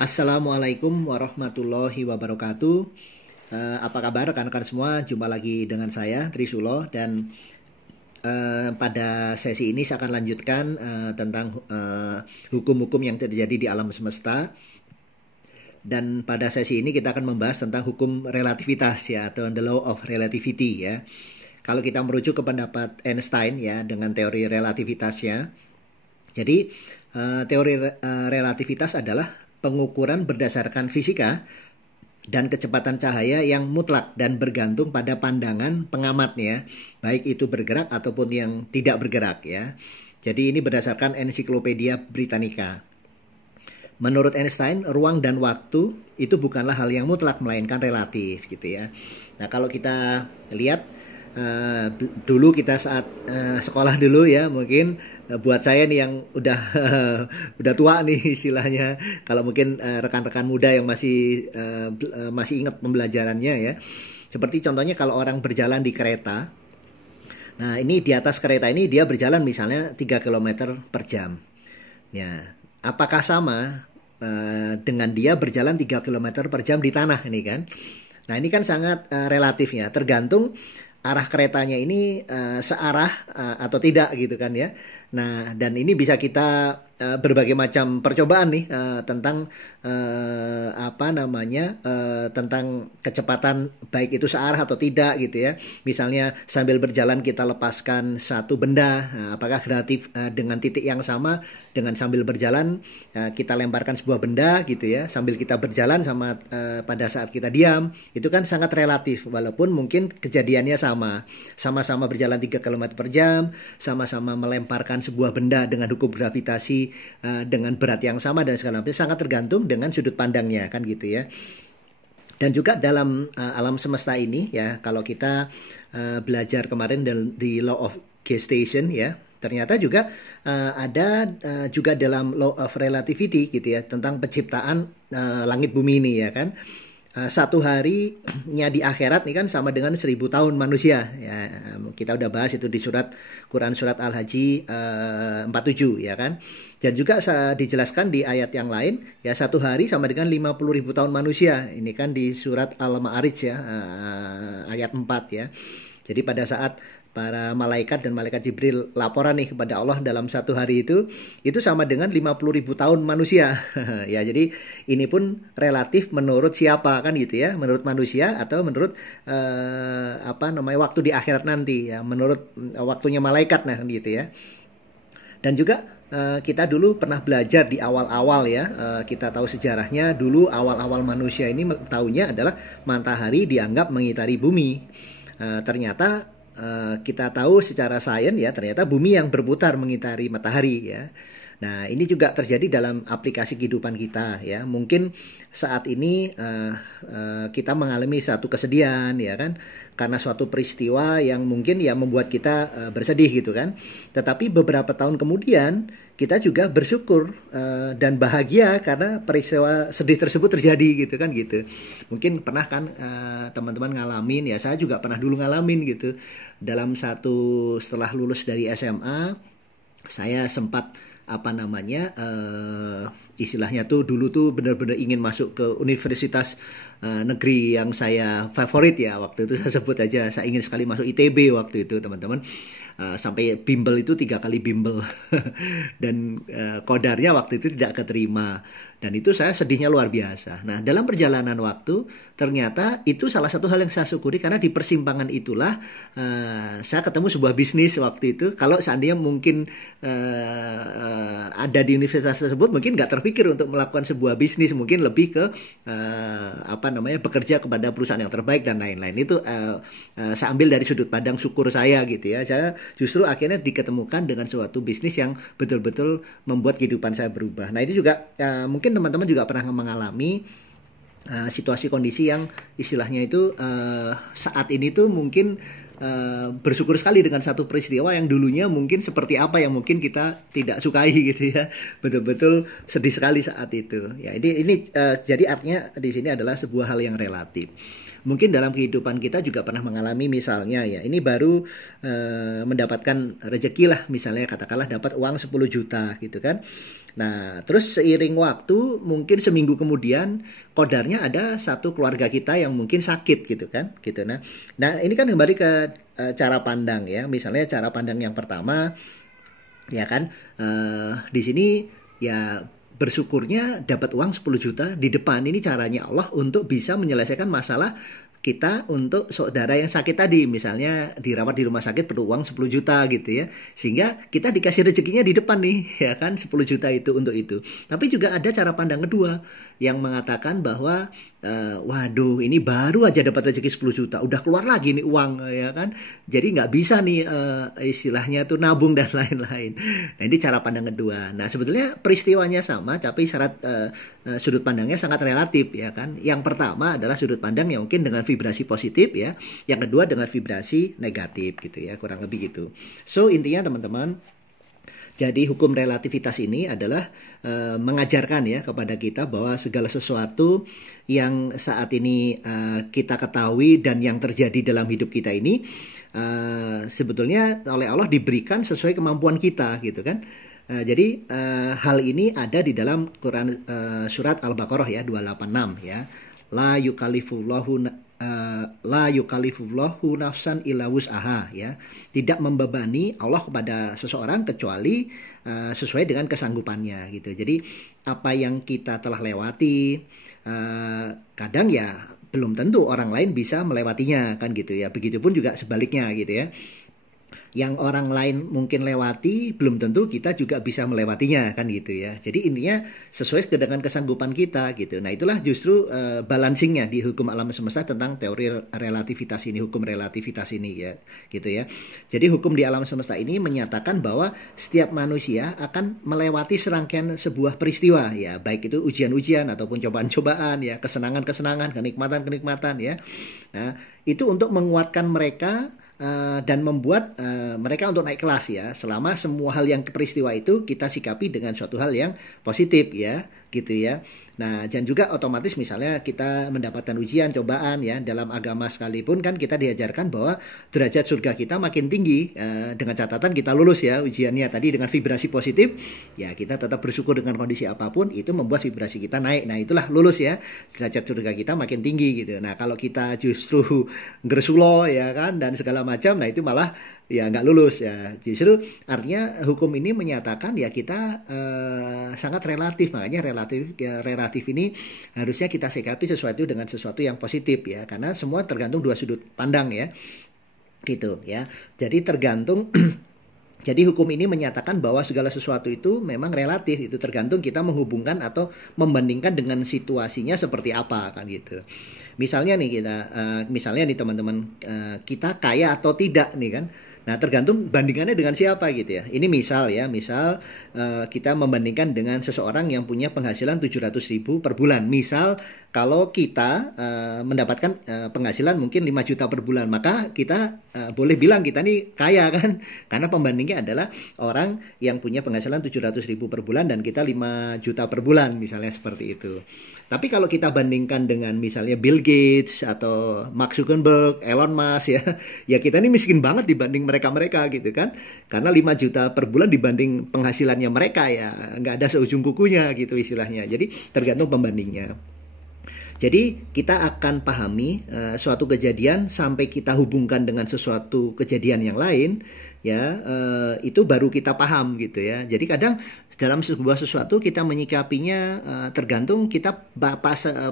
Assalamualaikum warahmatullahi wabarakatuh. Apa kabar rekan-rekan semua? Jumpa lagi dengan saya Trisulo dan pada sesi ini saya akan lanjutkan tentang hukum-hukum yang terjadi di alam semesta. Dan pada sesi ini kita akan membahas tentang hukum relativitas ya, atau the law of relativity ya. Kalau kita merujuk ke pendapat Einstein ya dengan teori relativitasnya. Jadi teori relativitas adalah pengukuran berdasarkan fisika dan kecepatan cahaya yang mutlak dan bergantung pada pandangan pengamatnya, baik itu bergerak ataupun yang tidak bergerak ya. Jadi ini berdasarkan Ensiklopedia Britannica. Menurut Einstein, ruang dan waktu itu bukanlah hal yang mutlak melainkan relatif gitu ya. Nah, kalau kita lihat dulu kita saat sekolah dulu ya, mungkin buat saya nih yang udah tua nih istilahnya, kalau mungkin rekan-rekan muda yang masih ingat pembelajarannya ya, seperti contohnya kalau orang berjalan di kereta. Nah, ini di atas kereta ini dia berjalan misalnya 3 km per jam ya, apakah sama dengan dia berjalan 3 km per jam di tanah ini kan. Nah, ini kan sangat relatif ya, tergantung arah keretanya ini searah atau tidak gitu kan ya. Nah, dan ini bisa kita berbagai macam percobaan nih tentang tentang kecepatan baik itu searah atau tidak gitu ya. Misalnya sambil berjalan kita lepaskan satu benda, apakah relatif dengan titik yang sama dengan sambil berjalan kita lemparkan sebuah benda gitu ya, sambil kita berjalan sama pada saat kita diam, itu kan sangat relatif walaupun mungkin kejadiannya sama-sama berjalan 3 km per jam, sama-sama melemparkan sebuah benda dengan hukum gravitasi dengan berat yang sama dan segala macam, sangat tergantung dengan sudut pandangnya kan gitu ya. Dan juga dalam alam semesta ini ya, kalau kita belajar kemarin di law of gestation ya, ternyata juga ada juga dalam law of relativity gitu ya, tentang penciptaan langit bumi ini ya kan. Satu harinya di akhirat ini kan sama dengan 1000 tahun manusia ya. Kita udah bahas itu di Quran surat Al-Haji 47 ya kan. Dan juga dijelaskan di ayat yang lain ya, satu hari sama dengan 50.000 tahun manusia. Ini kan di surat Al-Ma'arij ya, ayat 4 ya. Jadi pada saat para malaikat dan malaikat Jibril laporan nih kepada Allah dalam satu hari itu sama dengan 50.000 tahun manusia. Ya, jadi ini pun relatif menurut siapa kan gitu ya, menurut manusia atau menurut waktu di akhirat nanti ya, menurut waktunya malaikat nah gitu ya. Dan juga kita dulu pernah belajar di awal-awal ya, kita tahu sejarahnya dulu awal-awal manusia ini tahunya adalah matahari dianggap mengitari bumi. Ternyata kita tahu secara sains ya, ternyata bumi yang berputar mengitari matahari ya. Nah, ini juga terjadi dalam aplikasi kehidupan kita ya. Mungkin saat ini kita mengalami satu kesedihan ya kan, karena suatu peristiwa yang mungkin ya membuat kita bersedih gitu kan. Tetapi beberapa tahun kemudian kita juga bersyukur dan bahagia karena peristiwa sedih tersebut terjadi gitu kan gitu. Mungkin pernah kan teman-teman ngalamin ya, saya juga pernah dulu ngalamin gitu. Setelah lulus dari SMA, saya sempat istilahnya tuh dulu tuh benar-benar ingin masuk ke universitas negeri yang saya favorit ya, waktu itu saya sebut aja, saya ingin sekali masuk ITB waktu itu teman-teman. Sampai bimbel itu 3 kali bimbel dan kodarnya waktu itu tidak keterima, dan itu saya sedihnya luar biasa. Nah, dalam perjalanan waktu ternyata itu salah satu hal yang saya syukuri, karena di persimpangan itulah saya ketemu sebuah bisnis waktu itu. Kalau seandainya mungkin ada di universitas tersebut, mungkin nggak terpikir untuk melakukan sebuah bisnis, mungkin lebih ke bekerja kepada perusahaan yang terbaik dan lain-lain. Itu saya ambil dari sudut pandang syukur saya gitu ya. Saya justru akhirnya diketemukan dengan suatu bisnis yang betul-betul membuat kehidupan saya berubah. Nah, itu juga mungkin teman-teman juga pernah mengalami situasi kondisi yang istilahnya itu saat ini tuh mungkin bersyukur sekali dengan satu peristiwa yang dulunya mungkin seperti apa yang mungkin kita tidak sukai gitu ya, betul-betul sedih sekali saat itu ya. Ini jadi artinya di sini adalah sebuah hal yang relatif. Mungkin dalam kehidupan kita juga pernah mengalami misalnya ya, ini baru mendapatkan rezeki lah, misalnya katakanlah dapat uang 10 juta gitu kan. Nah, terus seiring waktu, mungkin seminggu kemudian, kodarnya ada satu keluarga kita yang mungkin sakit gitu kan, gitu. Nah ini kan kembali ke cara pandang ya. Misalnya cara pandang yang pertama, ya kan, di sini ya bersyukurnya dapat uang 10 juta di depan. Ini caranya Allah untuk bisa menyelesaikan masalah kita untuk saudara yang sakit tadi, misalnya dirawat di rumah sakit perlu uang 10 juta gitu ya, sehingga kita dikasih rezekinya di depan nih, ya kan, 10 juta itu untuk itu. Tapi juga ada cara pandang kedua yang mengatakan bahwa waduh, ini baru aja dapat rezeki 10 juta udah keluar lagi nih uang, ya kan, jadi nggak bisa nih istilahnya tuh nabung dan lain-lain. Nah ini cara pandang kedua. Nah sebetulnya peristiwanya sama, tapi sudut pandangnya sangat relatif, ya kan. Yang pertama adalah sudut pandang yang mungkin dengan vibrasi positif ya, yang kedua dengan vibrasi negatif gitu ya, kurang lebih gitu. So intinya teman-teman, jadi hukum relativitas ini adalah mengajarkan ya kepada kita bahwa segala sesuatu yang saat ini kita ketahui dan yang terjadi dalam hidup kita ini sebetulnya oleh Allah diberikan sesuai kemampuan kita gitu kan. Jadi hal ini ada di dalam Quran surat Al-Baqarah ya 286 ya. La yukallifullahu nafsan illa wus'aha ya. Tidak membebani Allah kepada seseorang kecuali sesuai dengan kesanggupannya gitu. Jadi apa yang kita telah lewati kadang ya belum tentu orang lain bisa melewatinya kan gitu ya. Begitupun juga sebaliknya gitu ya. Yang orang lain mungkin lewati, belum tentu kita juga bisa melewatinya kan gitu ya. Jadi intinya sesuai dengan kesanggupan kita gitu. Nah itulah justru balancingnya di hukum alam semesta tentang teori relativitas ini, hukum relativitas ini ya gitu ya. Jadi hukum di alam semesta ini menyatakan bahwa setiap manusia akan melewati serangkaian sebuah peristiwa ya, baik itu ujian-ujian ataupun cobaan-cobaan ya, kesenangan-kesenangan, kenikmatan-kenikmatan ya. Nah itu untuk menguatkan mereka dan membuat mereka untuk naik kelas ya, selama semua hal yang peristiwa itu kita sikapi dengan suatu hal yang positif ya gitu ya. Nah dan juga otomatis misalnya kita mendapatkan ujian, cobaan ya, dalam agama sekalipun kan kita diajarkan bahwa derajat surga kita makin tinggi dengan catatan kita lulus ya ujiannya tadi dengan vibrasi positif ya, kita tetap bersyukur dengan kondisi apapun itu membuat vibrasi kita naik. Nah itulah lulus ya, derajat surga kita makin tinggi gitu. Nah kalau kita justru gersulo ya kan dan segala macam, nah itu malah ya nggak lulus ya. Justru artinya hukum ini menyatakan ya kita sangat relatif, makanya relatif ini harusnya kita sikapi sesuatu dengan sesuatu yang positif ya, karena semua tergantung dua sudut pandang ya gitu ya. Jadi tergantung jadi hukum ini menyatakan bahwa segala sesuatu itu memang relatif, itu tergantung kita menghubungkan atau membandingkan dengan situasinya seperti apa kan gitu. Misalnya nih misalnya nih teman-teman, kita kaya atau tidak nih kan. Nah tergantung bandingannya dengan siapa gitu ya. Ini misal kita membandingkan dengan seseorang yang punya penghasilan 700.000 per bulan. Misal kalau kita mendapatkan penghasilan mungkin 5 juta per bulan, maka kita boleh bilang kita nih kaya kan. Karena pembandingnya adalah orang yang punya penghasilan 700.000 per bulan dan kita 5 juta per bulan misalnya seperti itu. Tapi kalau kita bandingkan dengan misalnya Bill Gates atau Mark Zuckerberg, Elon Musk ya kita ini miskin banget dibanding mereka gitu kan. Karena 5 juta per bulan dibanding penghasilannya mereka ya nggak ada seujung kukunya gitu istilahnya. Jadi tergantung pembandingnya. Jadi kita akan pahami suatu kejadian sampai kita hubungkan dengan sesuatu kejadian yang lain ya, itu baru kita paham gitu ya. Jadi kadang dalam sebuah sesuatu kita menyikapinya tergantung kita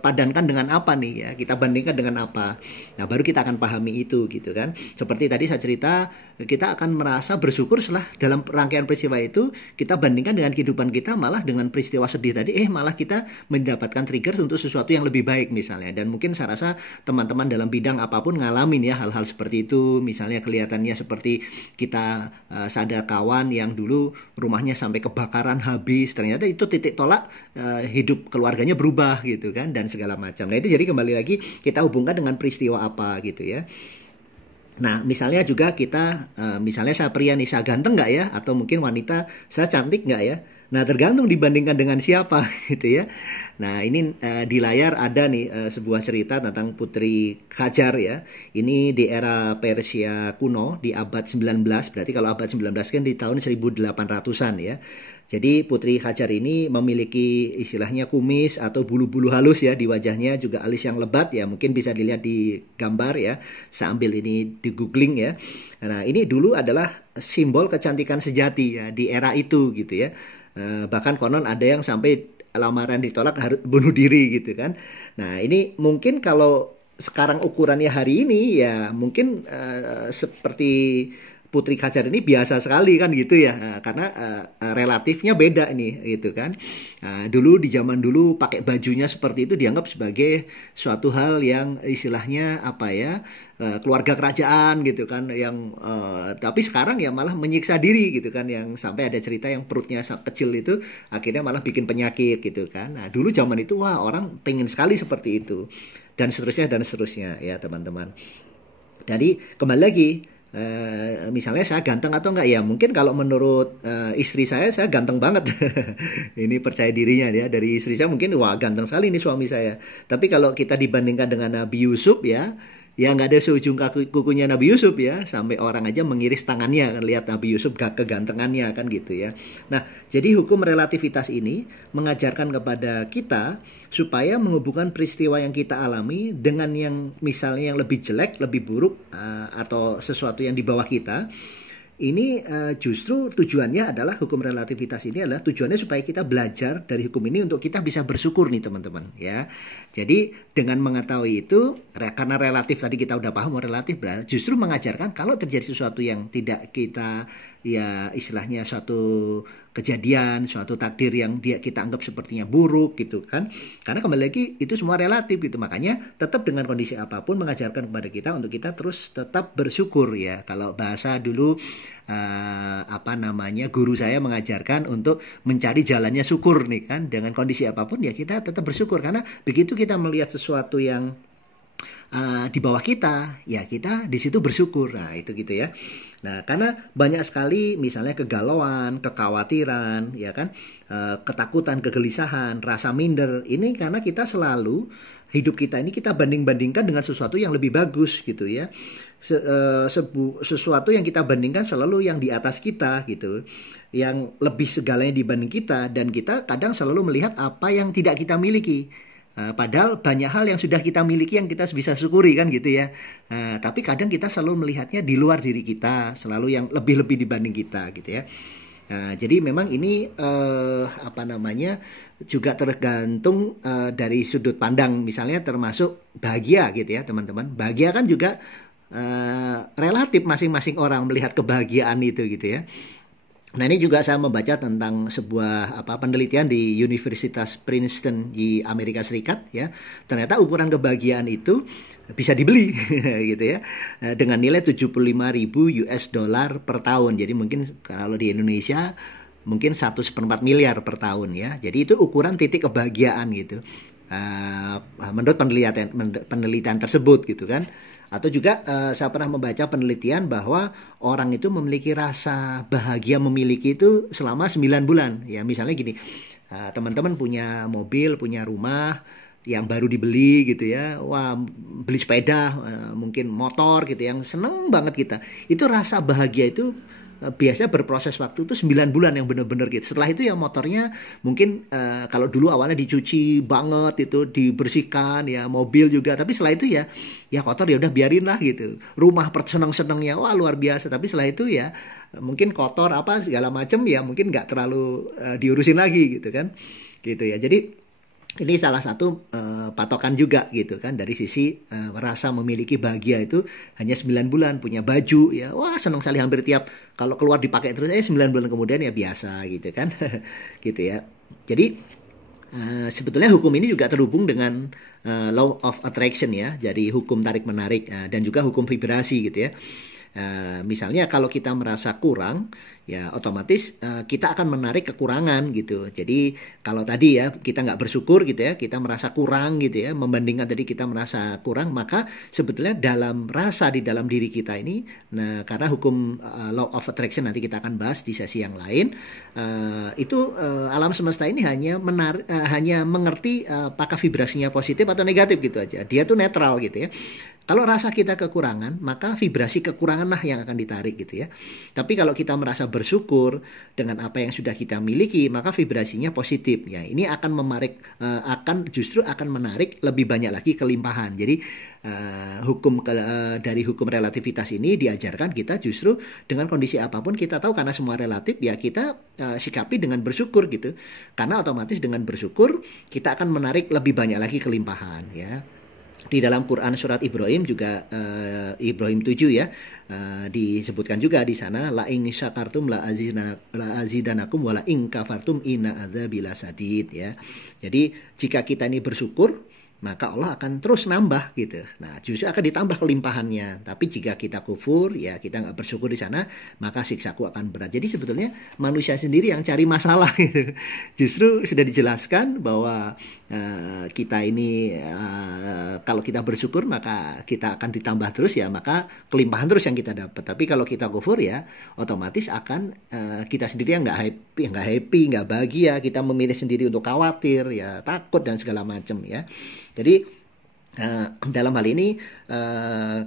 padankan dengan apa nih ya, kita bandingkan dengan apa. Nah baru kita akan pahami itu gitu kan. Seperti tadi saya cerita, kita akan merasa bersyukur setelah dalam rangkaian peristiwa itu kita bandingkan dengan kehidupan kita, malah dengan peristiwa sedih tadi malah kita mendapatkan trigger untuk sesuatu yang lebih baik misalnya. Dan mungkin saya rasa teman-teman dalam bidang apapun ngalamin ya hal-hal seperti itu. Misalnya kelihatannya seperti kita ada kawan yang dulu rumahnya sampai kebakaran habis, ternyata itu titik tolak hidup keluarganya berubah gitu kan, dan segala macam. Nah itu jadi kembali lagi kita hubungkan dengan peristiwa apa gitu ya. Nah misalnya juga kita misalnya saya pria nih, saya ganteng nggak ya, atau mungkin wanita saya cantik nggak ya. Nah, tergantung dibandingkan dengan siapa gitu ya. Nah, ini di layar ada nih sebuah cerita tentang Putri Kajar ya. Ini di era Persia kuno di abad 19, berarti kalau abad 19 kan di tahun 1800-an ya. Jadi Putri Hajar ini memiliki istilahnya kumis atau bulu-bulu halus ya di wajahnya, juga alis yang lebat ya, mungkin bisa dilihat di gambar ya, sambil ini di googling ya. Nah, ini dulu adalah simbol kecantikan sejati ya di era itu gitu ya. Bahkan konon ada yang sampai lamaran ditolak harus bunuh diri gitu kan. Nah, ini mungkin kalau sekarang ukurannya hari ini ya mungkin seperti Putri Kajar ini biasa sekali kan gitu ya, karena relatifnya beda ini gitu kan. Dulu di zaman dulu pakai bajunya seperti itu dianggap sebagai suatu hal yang istilahnya apa ya, keluarga kerajaan gitu kan, yang tapi sekarang ya malah menyiksa diri gitu kan, yang sampai ada cerita yang perutnya kecil itu akhirnya malah bikin penyakit gitu kan. Nah, dulu zaman itu wah orang pengen sekali seperti itu dan seterusnya ya teman-teman. Jadi kembali lagi, misalnya saya ganteng atau enggak ya, mungkin kalau menurut istri saya ganteng banget. Ini percaya dirinya ya, dari istri saya mungkin wah ganteng sekali ini suami saya. Tapi kalau kita dibandingkan dengan Nabi Yusuf ya nggak ada seujung kukunya Nabi Yusuf ya, sampai orang aja mengiris tangannya kan lihat Nabi Yusuf kegantengannya kan gitu ya. Nah, jadi hukum relativitas ini mengajarkan kepada kita supaya menghubungkan peristiwa yang kita alami dengan yang misalnya yang lebih jelek, lebih buruk, atau sesuatu yang di bawah kita. Ini justru tujuannya adalah, hukum relativitas ini adalah tujuannya supaya kita belajar dari hukum ini untuk kita bisa bersyukur nih teman-teman ya. Jadi dengan mengetahui itu, karena relatif tadi kita udah paham relatif, justru mengajarkan kalau terjadi sesuatu yang tidak kita ya istilahnya suatu kejadian, suatu takdir yang kita anggap sepertinya buruk gitu kan. Karena kembali lagi itu semua relatif gitu. Makanya tetap dengan kondisi apapun mengajarkan kepada kita untuk kita terus tetap bersyukur ya. Kalau bahasa dulu guru saya mengajarkan untuk mencari jalannya syukur nih kan. Dengan kondisi apapun ya kita tetap bersyukur, karena begitu kita melihat sesuatu yang di bawah kita, ya kita di situ bersyukur. Nah, itu gitu ya. Nah, karena banyak sekali misalnya kegalauan, kekhawatiran, ya kan, ketakutan, kegelisahan, rasa minder. Ini karena kita selalu hidup kita ini kita banding-bandingkan dengan sesuatu yang lebih bagus gitu ya. Sesuatu yang kita bandingkan selalu yang di atas kita gitu, yang lebih segalanya dibanding kita, dan kita kadang selalu melihat apa yang tidak kita miliki. Padahal banyak hal yang sudah kita miliki yang kita bisa syukuri kan gitu ya. Tapi kadang kita selalu melihatnya di luar diri kita, selalu yang lebih-lebih dibanding kita gitu ya. Jadi memang ini juga tergantung dari sudut pandang, misalnya termasuk bahagia gitu ya teman-teman. Bahagia kan juga relatif masing-masing orang melihat kebahagiaan itu gitu ya. Nah, ini juga saya membaca tentang sebuah penelitian di Universitas Princeton di Amerika Serikat ya. Ternyata ukuran kebahagiaan itu bisa dibeli gitu ya, dengan nilai 75.000 US dollar per tahun. Jadi mungkin kalau di Indonesia mungkin 1,4 miliar per tahun ya. Jadi itu ukuran titik kebahagiaan gitu. Menurut penelitian tersebut gitu kan. Atau juga saya pernah membaca penelitian bahwa orang itu memiliki rasa bahagia memiliki itu selama 9 bulan. Ya misalnya gini, teman-teman punya mobil, punya rumah yang baru dibeli gitu ya. Wah, beli sepeda, mungkin motor gitu yang seneng banget kita. Itu rasa bahagia itu biasanya berproses waktu itu 9 bulan yang benar-benar gitu. Setelah itu ya motornya mungkin kalau dulu awalnya dicuci banget itu, dibersihkan ya, mobil juga, tapi setelah itu ya kotor ya udah biarin lah gitu. Rumah seneng-senengnya wah luar biasa, tapi setelah itu ya mungkin kotor apa segala macam ya mungkin nggak terlalu diurusin lagi gitu kan. Gitu ya. Jadi ini salah satu patokan juga gitu kan, dari sisi merasa memiliki bahagia itu hanya 9 bulan, punya baju ya wah senang sekali, hampir tiap kalau keluar dipakai terus 9 bulan kemudian ya biasa gitu kan. Gitu ya. Jadi sebetulnya hukum ini juga terhubung dengan law of attraction ya, jadi hukum tarik menarik dan juga hukum vibrasi gitu ya. Misalnya kalau kita merasa kurang, ya otomatis kita akan menarik kekurangan gitu. Jadi kalau tadi ya kita nggak bersyukur gitu ya, kita merasa kurang gitu ya, membandingkan tadi kita merasa kurang, maka sebetulnya dalam rasa di dalam diri kita ini, nah karena hukum law of attraction nanti kita akan bahas di sesi yang lain, itu alam semesta ini hanya mengerti apakah vibrasinya positif atau negatif gitu aja. Dia tuh netral gitu ya. Kalau rasa kita kekurangan, maka vibrasi kekurangan lah yang akan ditarik gitu ya. Tapi kalau kita merasa bersyukur dengan apa yang sudah kita miliki, maka vibrasinya positif ya. Ini akan justru akan menarik lebih banyak lagi kelimpahan. Jadi dari hukum relativitas ini diajarkan kita justru dengan kondisi apapun kita tahu karena semua relatif ya kita sikapi dengan bersyukur gitu. Karena otomatis dengan bersyukur kita akan menarik lebih banyak lagi kelimpahan ya. Di dalam Quran surat Ibrahim juga Ibrahim 7 ya disebutkan juga di sana la in syakartum la azidanakum wa la in kafartum inna adzabi lasadid ya. Jadi jika kita ini bersyukur maka Allah akan terus nambah gitu. Nah, justru akan ditambah kelimpahannya. Tapi jika kita kufur, ya kita nggak bersyukur di sana, maka siksaku akan berat. Jadi sebetulnya manusia sendiri yang cari masalah gitu. Justru sudah dijelaskan bahwa kita ini kalau kita bersyukur maka kita akan ditambah terus ya, maka kelimpahan terus yang kita dapat. Tapi kalau kita kufur ya, otomatis akan kita sendiri yang nggak happy, nggak bahagia. Kita memilih sendiri untuk khawatir, ya takut dan segala macam ya. Jadi dalam hal ini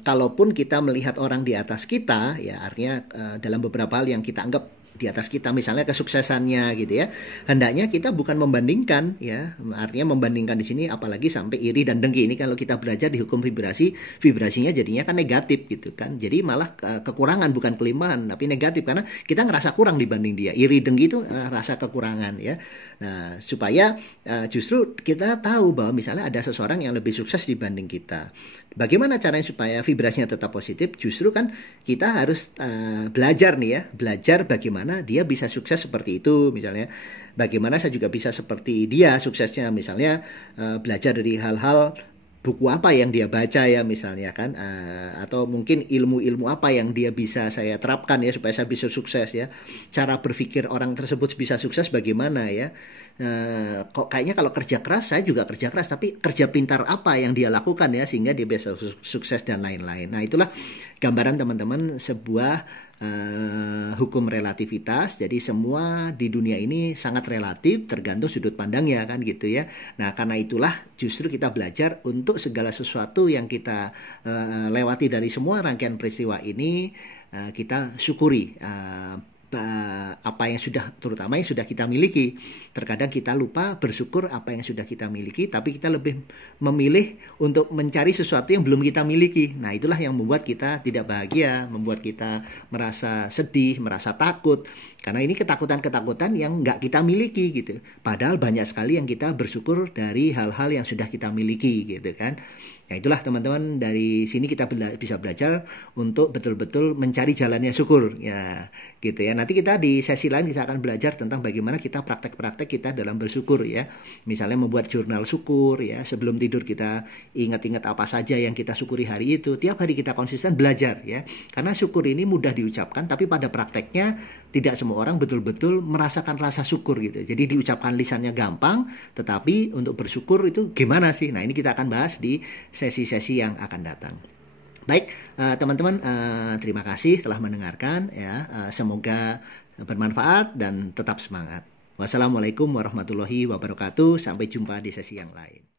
kalaupun kita melihat orang di atas kita ya artinya dalam beberapa hal yang kita anggap di atas kita misalnya kesuksesannya gitu ya, hendaknya kita bukan membandingkan ya, artinya membandingkan di sini apalagi sampai iri dan dengki. Ini kalau kita belajar di hukum vibrasinya jadinya kan negatif gitu kan, jadi malah kekurangan bukan kelimpahan tapi negatif karena kita ngerasa kurang dibanding dia. Iri dengki itu rasa kekurangan ya. Nah supaya justru kita tahu bahwa misalnya ada seseorang yang lebih sukses dibanding kita, bagaimana caranya supaya vibrasinya tetap positif? Justru kan kita harus belajar nih ya, belajar bagaimana dia bisa sukses seperti itu misalnya. Bagaimana saya juga bisa seperti dia suksesnya, misalnya belajar dari hal-hal buku apa yang dia baca ya misalnya kan, atau mungkin ilmu-ilmu apa yang dia bisa saya terapkan ya supaya saya bisa sukses ya. Cara berpikir orang tersebut bisa sukses bagaimana ya. Kok kayaknya kalau kerja keras, saya juga kerja keras, tapi kerja pintar apa yang dia lakukan ya sehingga dia bisa sukses dan lain-lain. Nah itulah gambaran teman-teman sebuah hukum relativitas. Jadi semua di dunia ini sangat relatif tergantung sudut pandangnya kan gitu ya. Nah karena itulah justru kita belajar untuk segala sesuatu yang kita lewati dari semua rangkaian peristiwa ini kita syukuri apa yang terutama yang sudah kita miliki. Terkadang kita lupa bersyukur apa yang sudah kita miliki, tapi kita lebih memilih untuk mencari sesuatu yang belum kita miliki. Nah itulah yang membuat kita tidak bahagia, membuat kita merasa sedih, merasa takut, karena ini ketakutan-ketakutan yang nggak kita miliki gitu. Padahal banyak sekali yang kita bersyukur dari hal-hal yang sudah kita miliki gitu kan. Nah itulah teman-teman, dari sini kita bisa belajar untuk betul-betul mencari jalannya syukur ya gitu ya. Nanti kita di sesi lain kita akan belajar tentang bagaimana kita praktek-praktek kita dalam bersyukur ya. Misalnya membuat jurnal syukur ya, sebelum tidur kita ingat-ingat apa saja yang kita syukuri hari itu. Tiap hari kita konsisten belajar ya. Karena syukur ini mudah diucapkan, tapi pada prakteknya tidak semua orang betul-betul merasakan rasa syukur gitu. Jadi diucapkan lisannya gampang, tetapi untuk bersyukur itu gimana sih? Nah ini kita akan bahas di sesi-sesi yang akan datang. Baik, teman-teman, terima kasih telah mendengarkan ya. Semoga bermanfaat dan tetap semangat. Wassalamualaikum warahmatullahi wabarakatuh. Sampai jumpa di sesi yang lain.